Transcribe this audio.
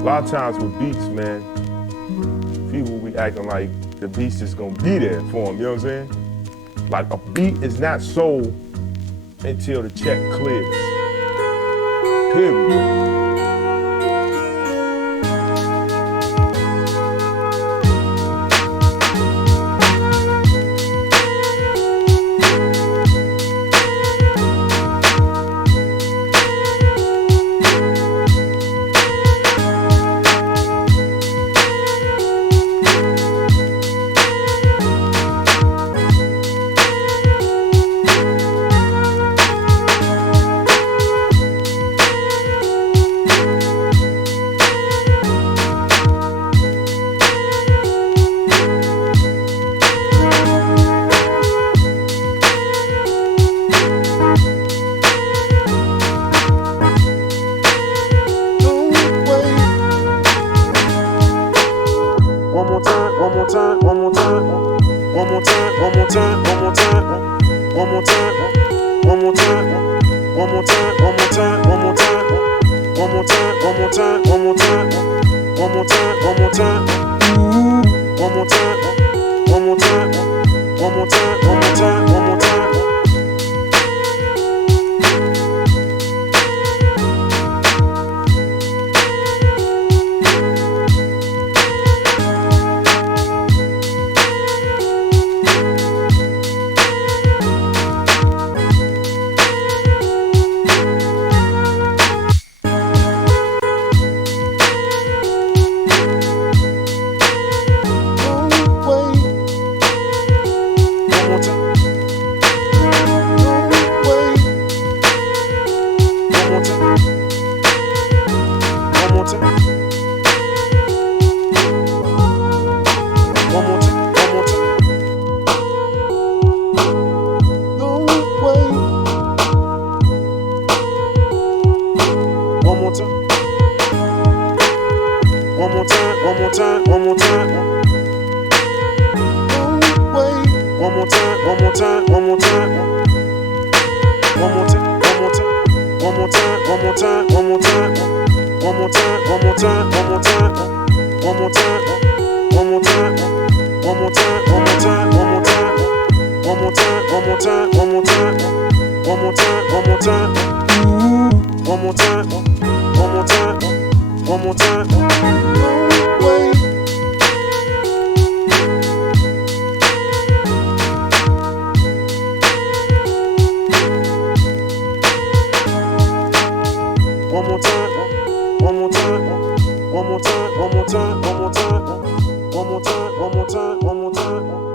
A lot of times with beats, man, people be acting like the beat's just gonna be there for them, you know what I'm saying? Like a beat is not sold until the check clears. Period. One more time.